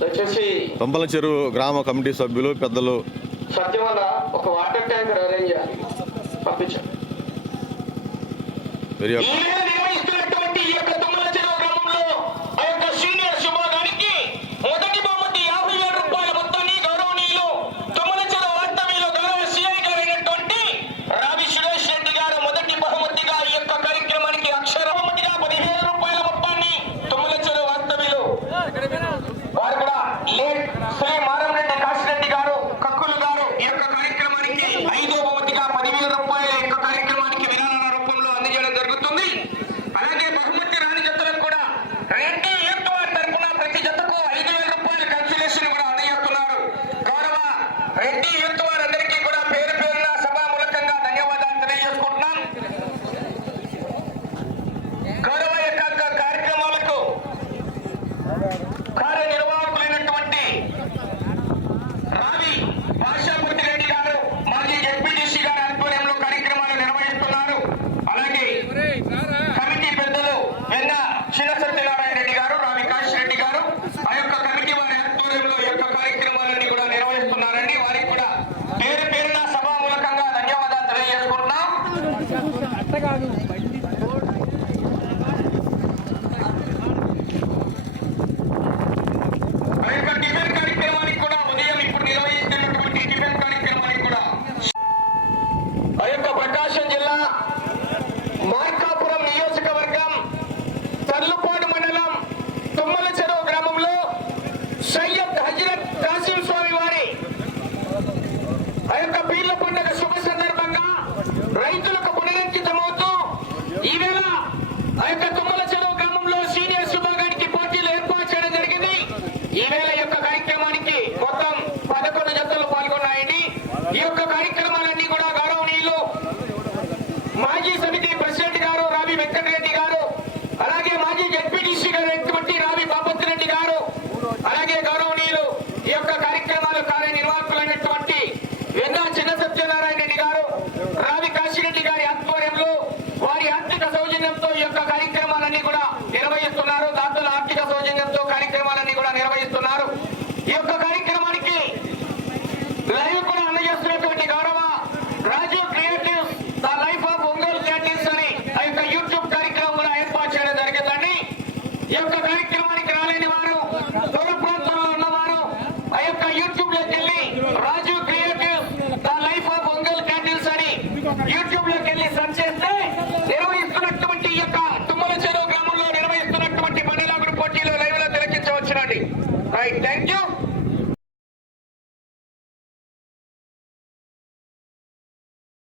దయచేసి తుంపల చెరువు గ్రామ కమిటీ సభ్యులు పెద్దలు సత్యం వల్ల ఒక వాటర్ ట్యాంకర్ అరేంజ్ చేయాలి, పంపించాలి. నిర్వహిస్తున్నటువంటి ఈ యొక్క తుమ్మల చెరువు గ్రామంలో ఆ యొక్క సీనియర్ శుభాగానికి మొదటి బహుమతి 50,000 రూపాయల మొత్తాన్ని గౌరవనీయులు తుమ్మల చెరువు వాస్తవ్యులు గౌరవ సిఐ గారైనటువంటి రావి సురేష్ రెడ్డి గారు మొదటి బహుమతిగా ఈ యొక్క కార్యక్రమానికి అక్షర బహుమతిగా 15,000 రూపాయల మొత్తాన్ని తుమ్మల చెరువు వాస్తవ్యులు వారు కూడా లేట్ శ్రీ మారంరెడ్డి కాశిరెడ్డి గారు కక్కులు గారు ఈ యొక్క కార్యక్రమానికి 5వ బహుమతిగా 10,000 రూపాయల యొక్క కార్యక్రమానికి విరాళాల రూపంలో అందజేయడం జరుగుతుంది. అలాగే బహుమతి రాని జతలకు కూడా రెడ్డి యూత్ వారి తరఫున ప్రతి జతకు 5,000 రూపాయల కన్సలేషన్ కూడా అందజేస్తున్నారు. గౌరవ రెడ్డి యూత్ వారందరికీ కూడా పేరు పేరున సభామూలకంగా ధన్యవాదాలు తెలియజేసుకుంటున్నాం. గౌరవ యొక్క కార్యక్రమాలకు కార్యనిర్వాహకులైనటువంటి రావి భాషాపతి రెడ్డి గారు మాజీ జెడ్పీటీసీ గారి ఆధ్వర్యంలో కార్యక్రమాలు నిర్వహిస్తున్నారు. అలాగే కమిటీ పెద్దలు వెన్న చిన్న సత్యనారాయణ రెడ్డి గారు, రావి కాశీ రెడ్డి గారు ఆ యొక్క కమిటీ వారి ఆధ్వర్యంలో ఈ యొక్క కార్యక్రమాలన్నీ కూడా నిర్వహిస్తున్నారండి. వారికి కూడా పేరు పేరున సభామూలకంగా ధన్యవాదాలు తెలియజేసుకుంటున్నాం. ఆ యొక్క టిఫిన్ కార్యక్రమానికి కూడా ఉదయం ఇప్పుడు నిర్వహిస్తున్నటువంటి టిఫిన్ కార్యక్రమానికి కూడా ఆ యొక్క ప్రకాశం జిల్లా మార్కాపురం నియోజకవర్గం తర్లుపాడు మండలం తుమ్మల చెరువు గ్రామంలో సయ్యద్ హజరత్ కాసిం స్వామి వారి ఆ యొక్క పీర్ల పండుగ శుభ సందర్భంగా రైతులకు పునరంకితమవుతూ ఈవేళ ఆ యొక్క తుమ్మల చెరువు గ్రామంలో సీనియర్ శుభాగానికి పోటీలు ఏర్పాటు చేయడం జరిగింది. ఈవేళ యొక్క కార్యక్రమానికి మొత్తం 11 జతలు పాల్గొన్నాయండి. ఈ యొక్క కార్యక్రమాలన్నీ కూడా గౌరవనీయులు మాజీ సమితి ప్రెసిడెంట్ గారు రావి వెంకటరెడ్డి గారు, అలాగే మాజీ జెడ్పీటీసీ గారు అయినటువంటి రావి బాపత్ రెడ్డి గారు, అలాగే గౌరవనీయులు ఈ యొక్క కార్యక్రమాలు కార్యనిర్వాహకులైనటువంటి వెన్న చిన్న సత్యనారాయణ రెడ్డి గారు, రావి కాశిరెడ్డి గారి ఆధ్వర్యంలో వారి ఆర్థిక సౌజన్యంతో ఈ యొక్క కార్యక్రమాలన్నీ కూడా నిర్వహిస్తున్నారు. దాతల ఆర్థిక సౌజన్యంతో కార్యక్రమాలన్నీ కూడా నిర్వహిస్తున్నారు. ఈ యొక్క కార్యక్రమానికి లైవ్ కూడా అందజేస్తున్నటువంటి గౌరవ Raju creatives the life of Ongole cattles అని ఆ యొక్క యూట్యూబ్ కార్యక్రమం కూడా ఏర్పాటు చేయడం జరిగిందండి. ఈ యొక్క కార్యక్రమానికి రాలేని వారు, దూర ప్రాంతంలో ఉన్నవారు ఆ యొక్క యూట్యూబ్ లోకి వెళ్ళి Raju creatives the life of Ongole cattles అని యూట్యూబ్ లోకి వెళ్ళి సెర్చ్ చేస్తే నిర్వహిస్తున్నటువంటి ఈ యొక్క తుమ్మల చెరువు గ్రామంలో నిర్వహిస్తున్నటువంటి బండిలాగుడు పోటీలు లైవ్ లో తిలకించవచ్చునండి. Right, thank you.